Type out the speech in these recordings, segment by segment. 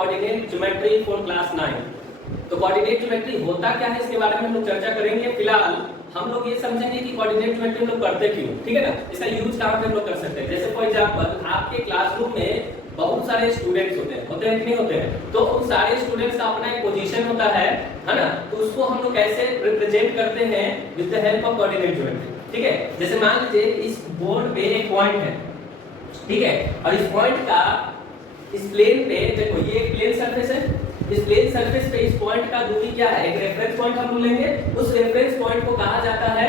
Coordinate geometry for class 9। तो coordinate geometry होता क्या है इसके बारे में हम लोग चर्चा करेंगे। फिलहाल हम लोग ये समझेंगे कि कोऑर्डिनेट ज्योमेट्री हम लोग करते क्यों, ठीक है ना, इसका यूज कहां पे हम लोग कर सकते हैं। जैसे फॉर एग्जांपल आपके क्लासरूम में बहुत सारे स्टूडेंट्स होते हैं कि नहीं होते हैं, तो उन सारे स्टूडेंट्स का अपना एक पोजीशन होता है ना, तो उसको हम लोग कैसे रिप्रेजेंट करते हैं with the help of coordinate geometry, ठीक है। जैसे मान लीजिए इस बोर्ड पे एक पॉइंट है, ठीक है, और इस पॉइंट का इस प्लेन पे देखो ये एक प्लेन सरफेस है, इस प्लेन सरफेस पे इस पॉइंट का दूरी क्या है, एक रेफरेंस पॉइंट हम लोग लेंगे। उस रेफरेंस पॉइंट को कहा जाता है,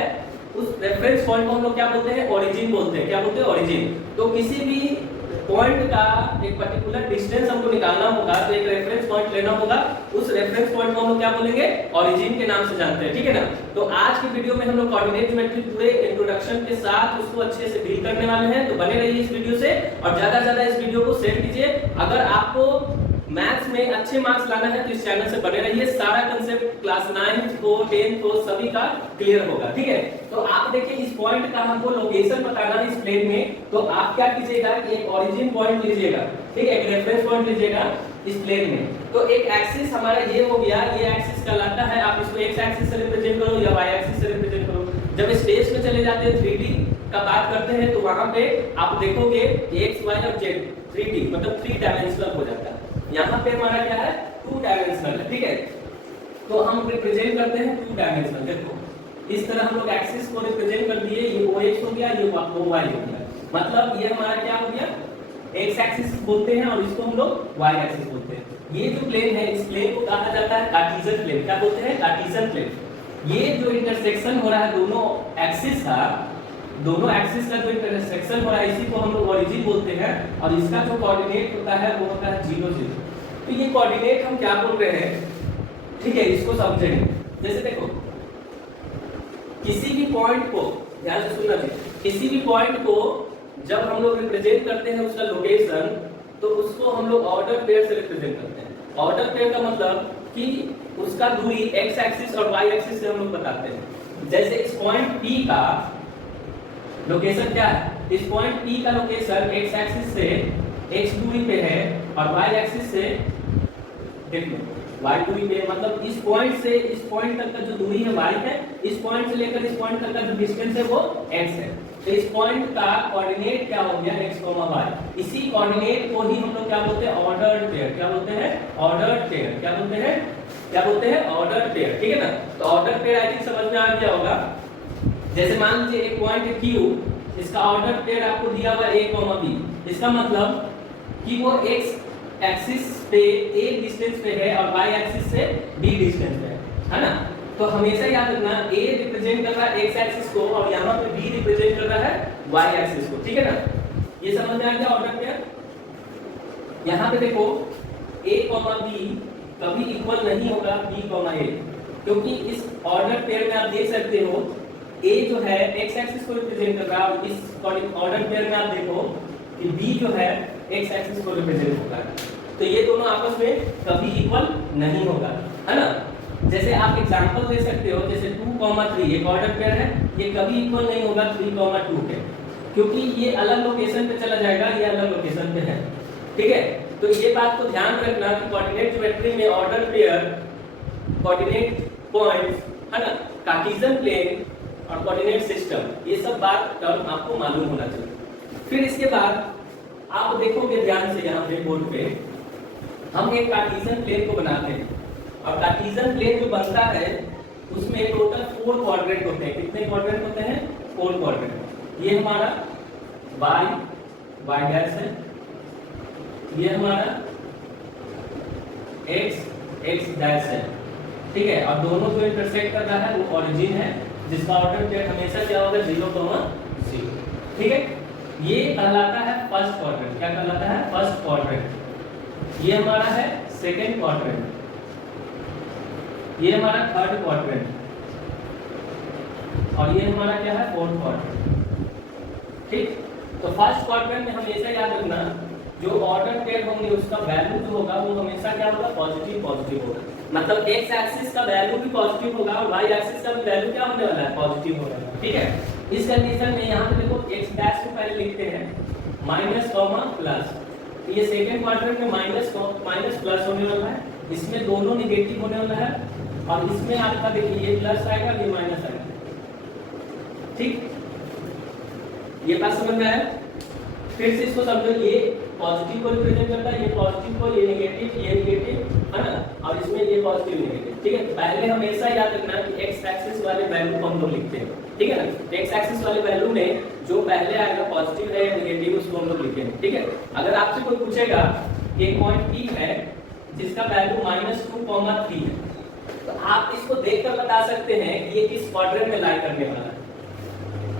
उस रेफरेंस पॉइंट को हम लोग क्या बोलते हैं, ओरिजिन बोलते हैं। क्या बोलते हैं, ओरिजिन। तो किसी भी पॉइंट का एक पर्टिकुलर डिस्टेंस हमको निकालना होगा तो एक रेफरेंस पॉइंट लेना होगा। उस रेफरेंस पॉइंट को हम लोग क्या बोलेंगे, ओरिजिन के नाम से जानते हैं, ठीक है ना। तो आज की वीडियो में हम लोग कोऑर्डिनेट ज्योमेट्री पूरे इंट्रोडक्शन के साथ उसको अच्छे से डील करने वाले हैं। तो बने रहिए इस वीडियो से और ज्यादा से ज्यादा इस वीडियो को शेयर कीजिए। अगर आपको मैथ्स में अच्छे मार्क्स लाना है तो इस चैनल से बने रहिए। सारा कांसेप्ट क्लास 9th को 10th को सभी का क्लियर होगा, ठीक है। तो आप देखिए इस पॉइंट का हमको लोकेशन बताना है इस प्लेन में, तो आप क्या कीजिएगा कि एक ओरिजिन पॉइंट लीजिएगा, ठीक है, एक रेफरेंस पॉइंट लीजिएगा इस प्लेन में। तो एक एक्सिस हमारा ये हो गया, ये एक्सिस कहलाता है, आप इसको एक्स एक्सिस से रिप्रेजेंट करो या वाई एक्सिस से रिप्रेजेंट करो। जब स्पेस में चले जाते हैं 3D का बात करते हैं तो वहां पे आप देखोगे x y और z 3D मतलब 3 डायमेंशनल हो जाता है। यहाँ पे हमारा क्या है, 2 डायमेंशनल है, ठीक है। तो हम रिप्रेजेंट करते हैं 2 डायमेंशनल। देखो इस तरह हम लोग एक्सिस को रिप्रेजेंट कर दिए, ये OX हो गया, ये OY हो गया। मतलब ये हमारा क्या हो गया, एक्स एक्सिस बोलते हैं और इसको हम लोग वाई एक्सिस बोलते हैं। ये जो प्लेन है इस प्लेन को कहा जाता है कार्टेशियन प्लेन। क्या बोलते हैं, कार्टेशियन प्लेन। ये जो इंटरसेक्शन हो रहा है दोनों एक्सिस का जो इंटरसेक्शन हो रहा है इसी को हम लोग ओरिजिन बोलते हैं। और इसका जो कोऑर्डिनेट होता है वो होता है 0 0। तो ये कोऑर्डिनेट हम क्या बोल रहे हैं, ठीक है, इसको समझेंगे। जैसे देखो किसी भी पॉइंट को ध्यान से सुनना चाहिए, किसी भी पॉइंट को जब हम लोग रिप्रेजेंट करते हैं उसका लोकेशन, तो उसको हम लोग ऑर्डर पेयर से रिप्रेजेंट करते हैं। ऑर्डर पेयर का मतलब कि उसका दूरी एक्स एक्सिस और वाई एक्सिस से हम लोग बताते हैं। जैसे इस पॉइंट P का लोकेशन क्या है, इस पॉइंट P का लोकेशन एक्स एक्सिस से x दूरी पे है और y एक्सिस से देख लो y दूरी पे, मतलब इस पॉइंट से इस पॉइंट तक का जो दूरी है y है, इस पॉइंट से लेकर इस पॉइंट तक का जो डिस्टेंस है वो x है। तो इस पॉइंट का कोऑर्डिनेट क्या हो गया, x, y। इसी कोऑर्डिनेट को ही हम लोग क्या बोलते हैं, ऑर्डर्ड पेयर। क्या बोलते हैं, ऑर्डर्ड पेयर। क्या बोलते हैं, क्या बोलते हैं, ऑर्डर्ड पेयर, ठीक है ना। तो ऑर्डर्ड पेयर आई थिंक समझ में आ गया होगा। जैसे मान लीजिए एक पॉइंट है Q, इसका ऑर्डर पेयर आपको दिया हुआ a, b। इसका मतलब कि वो x एक्सिस पे a डिस्टेंस पे है और y एक्सिस से b डिस्टेंस पे है ना। तो हमेशा याद रखना a रिप्रेजेंट कर रहा है x एक्सिस को और यहाँ पे b रिप्रेजेंट कर रहा है y एक्सिस को, ठीक है ना। ये समझ में आ गया ऑर्डर पेयर। यहाँ पे देखो a, b कभी इक्वल नहीं होगा b, a, क्योंकि इस ऑर्डर पेयर में आप देख सकते हो A जो है x एक्सिस को रिप्रेजेंट कर रहा है और इस ऑर्डर पेयर में आप देखो कि B जो है x एक्सिस को रिप्रेजेंट होता है। तो ये दोनों आपस में कभी इक्वल नहीं होगा, है ना। जैसे आप एग्जांपल दे सकते हो, जैसे 2, 3 एक ऑर्डर पेयर है, ये कभी इक्वल नहीं होगा 3, 2 के, क्योंकि ये अलग लोकेशन पे चला जाएगा, ये अलग लोकेशन पे है, ठीक है। तो ये बात को ध्यान रखना कि कोऑर्डिनेट ज्योमेट्री में ऑर्डर पेयर, कोऑर्डिनेट पॉइंट्स, है ना, कार्टेशियन प्लेन और कोऑर्डिनेट सिस्टम, ये सब बात टर्म आपको मालूम होना चाहिए। फिर इसके बाद आप देखोगे ध्यान से यहाँ पे बोर्ड पे हम एक कार्टेशियन प्लेन को बनाते हैं और कार्टेशियन प्लेन जो बनता है उसमें टोटल 4 क्वाड्रेंट होते हैं। कितने क्वाड्रेंट होते हैं, 4 क्वाड्रेंट। ये हमारा y डैश है, ये हमारा x डैश है, ठीक है। और दोनों जो इंटरसेक्ट कर रहा है वो ओरिजिन है, जिसका ऑर्डर पेयर हमेशा क्या होगा, 0, 0, ठीक है। ये कहलाता है फर्स्ट क्वाड्रेंट। क्या कहलाता है, फर्स्ट क्वाड्रेंट। ये हमारा है सेकंड क्वाड्रेंट, ये हमारा थर्ड क्वाड्रेंट और ये हमारा क्या है, फोर्थ क्वाड्रेंट, ठीक। तो फर्स्ट क्वाड्रेंट में हमेशा याद रखना जो ऑर्डर पेयर होंगे उसका वैल्यू जो होगा वो हमेशा क्या होगा, पॉजिटिव होगा। मतलब x एक्सिस का वैल्यू भी पॉजिटिव होगा और y एक्सिस का भी वैल्यू क्या होने वाला है, पॉजिटिव होने वाला है, ठीक है। इस कंडीशन में यहाँ पे देखो x डैश को पहले लिखते हैं माइनस कॉमा प्लस, तो ये सेकंड क्वाड्रेंट में माइनस प्लस होने वाला है, इसमें दोनों निगेटिव होने वाला है, और इसमें आपका देखिए ये प्लस आएगा, ये माइनस आएगा। ठीक, ये बात समझ में आया? फिर से इसको समझो, ये पॉजिटिव को रिप्रेजेंट करता है, ये पॉजिटिव को, ये नेगेटिव, है ना, और इसमें ये पॉजिटिव नेगेटिव। ठीक है, पहले हमेशा याद रखना कि एक्स एक्सिस वाले वैल्यू को हम लोग लिखते हैं, ठीक है ना। तो एक्स एक्सिस वाले वैल्यू में जो पहले आएगा पॉजिटिव है या नेगेटिव, उसको हम लोग लिखेंगे। ठीक है, अगर आपसे कोई पूछेगा कि एक पॉइंट P है जिसका वैल्यू -2,3 है, तो आप इसको देखकर बता सकते हैं कि ये किस क्वाड्रेंट में लाई करने वाला है।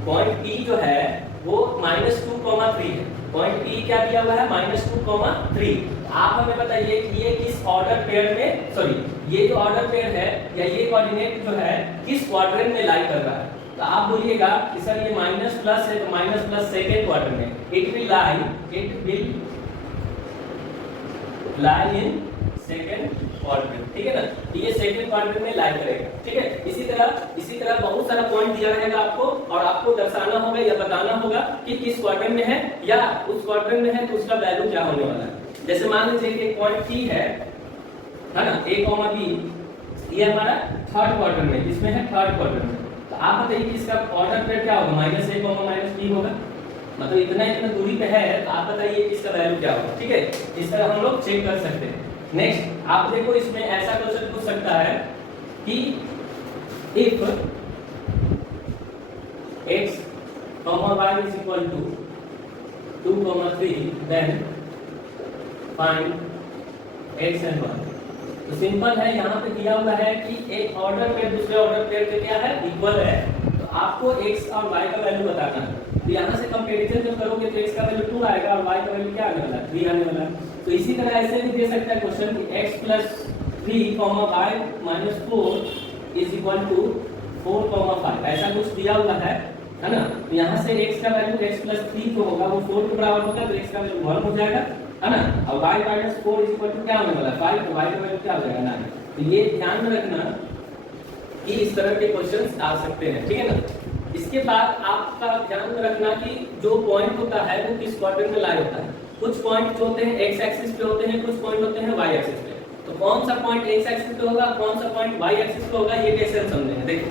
पॉइंट P जो है वो -2,3 है, पॉइंट P क्या दिया हुआ है, -2,3। आप हमें बताइए कि ये किस ऑर्डर पेयर में, सॉरी, ये जो ऑर्डर पेयर है या ये कोऑर्डिनेट जो है किस क्वाड्रेंट में लाई कर रहा है। तो आप बोलिएगा कि सर ये माइनस प्लस है, तो माइनस प्लस सेकेंड क्वाड्रेंट में, it will lie in second quadrant. ठीक है ना, तो ये सेकेंड क्वाड्रेंट में लाई करेगा। ठीक है, इसी तरह बहुत सारा पॉइंट दिया रहेगा आपको, और आपको दर्शाना होगा या बताना होगा कि किस क्वाड्रेंट में है, या उस क्वाड्रेंट में है तो उसका वैल्यू क्या होने वाला है। जैसे मान लीजिए कि एक पॉइंट P है ना, A, B, ये हमारा थर्ड क्वाड्रेंट में, इसमें है थर्ड क्वाड्रेंट में। तो आप बताइए कि इसका ऑर्डर पेयर क्या होगा, -A, -B होगा, मतलब इतना दूरी पे है, तो आप बताइए कि इसका वैल्यू क्या होगा। ठीक है, इस तरह हम लोग चेक कर सकते हैं। नेक्स्ट आप देखो, इसमें ऐसा क्वेश्चन पूछ सकता है कि if x, y is equal to 2, 3 then find x and y। तो सिंपल है, यहाँ पे दिया हुआ है कि एक ऑर्डर पेयर दूसरे ऑर्डर पेयर के क्या है, इक्वल है, तो आपको x और y का वैल्यू बताना है। तो यहाँ से कंपैरिजन जब करोगे तो x का वैल्यू 2 आएगा और y का वैल्यू क्या आने वाला है, 3 आने वाला है। तो इसी तरह ऐसे भी दे सकता है क्वेश्चन कि x + 3, y - 4 is equal to 4, 5, ऐसा कुछ दिया हुआ है ना। तो यहाँ से x का वैल्यू x + 3 जो होगा वो 4 के बराबर होगा, तो x का वैल्यू 1 हो जाएगा, है ना, और y - 4 इज इक्वल टू क्या होने वाला है, 5, तो y का वैल्यू क्या हो जाएगा, 9। तो ये ध्यान में रखना कि इस तरह के क्वेश्चंस आ सकते हैं। ठीक है ना। इसके बाद आपका ध्यान में रखना कि जो पॉइंट होता है वो किस क्वाड्रेंट में लाई होता है। कुछ पॉइंट जो होते हैं एक्स एक्सिस पे होते हैं, कुछ पॉइंट होते हैं वाई एक्सिस पे। तो कौन सा पॉइंट एक्स एक्सिस पे होगा, कौन सा पॉइंट वाई एक्सिस पे होगा, ये कैसे हम समझेंगे। देखो,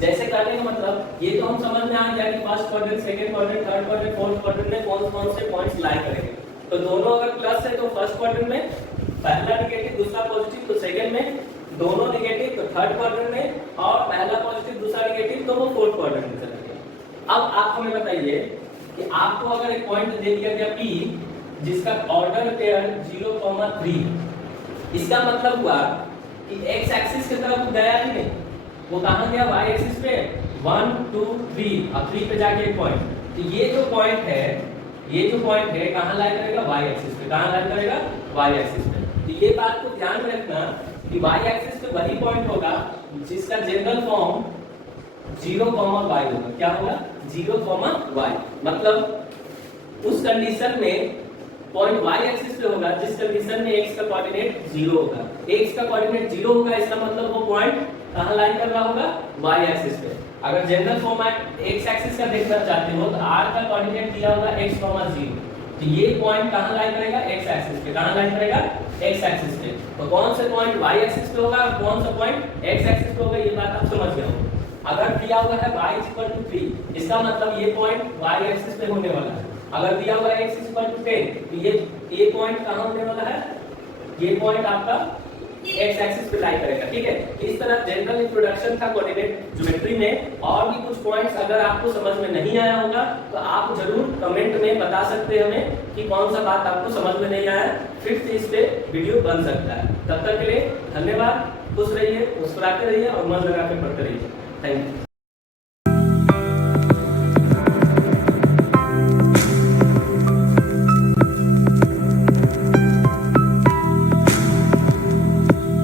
जैसे कहने का मतलब ये तो हम समझ में आ गया कि first quadrant, second quadrant, third quadrant, fourth quadrant में कौन से पॉइंट्स लाई करेंगे। तो दोनों अगर प्लस है तो फर्स्ट क्वाड्रेंट में, पहला नेगेटिव दूसरा पॉजिटिव तो सेकंड में, दोनों नेगेटिव तो थर्ड क्वाड्रेंट में, और पहला पॉजिटिव दूसरा नेगेटिव तो वो फोर्थ क्वाड्रेंट में चला गया। अब आप हमें बताइए कि आपको अगर एक पॉइंट दे दिया गया P जिसका ऑर्डर पेयर 0,3, इसका मतलब हुआ कि x एक्सिस की तरफ गया ही नहीं, वो कहां गया, y एक्सिस पे 1, 2, 3, अब 3 पे जाके एक पॉइंट। तो ये जो पॉइंट है कहां लाई करेगा, y एक्सिस पे। कहां लाई करेगा, y एक्सिस पे। तो ये बात को ध्यान में रखना कि y एक्सिस पे वही पॉइंट होगा जिसका जनरल फॉर्म 0,y होगा। क्या होगा, 0,y, मतलब उस कंडीशन में पॉइंट y एक्सिस पे होगा जिस कंडीशन में x का कोऑर्डिनेट 0 होगा। x का कोऑर्डिनेट 0 होगा, इसका मतलब वो पॉइंट कहां लाई कर रहा होगा, y एक्सिस पे। अगर जनरल फॉर्म x एक्सिस का देखना चाहते हो तो r का कोऑर्डिनेट दिया होगा x, 0, तो ये पॉइंट कहां लाई करेगा, x एक्सिस पे। कहां लाई करेगा, x एक्सिस पे। तो कौन सा पॉइंट y एक्सिस पे होगा और कौन सा पॉइंट x एक्सिस पे होगा, ये बात आप समझ गए हो। अगर दिया हुआ है y = 3, इसका मतलब ये पॉइंट y एक्सिस पे होने वाला है। अगर दिया हुआ है x = 10, तो ये पॉइंट कहां होने वाला है, ये पॉइंट आपका x एक्सिस पे लाई करेगा। ठीक है, इस तरह जनरल इंट्रोडक्शन था कोऑर्डिनेट ज्योमेट्री में। और भी कुछ पॉइंट्स अगर आपको समझ में नहीं आया होगा तो आप जरूर कमेंट में बता सकते हैं हमें कि कौन सा बात आपको समझ में नहीं आया, फिर से इस पे वीडियो बन सकता है। तब तक के लिए धन्यवाद, खुश रहिए, मुस्कुराते रहिए और मन लगा के पढ़ते रहिए। Thank you.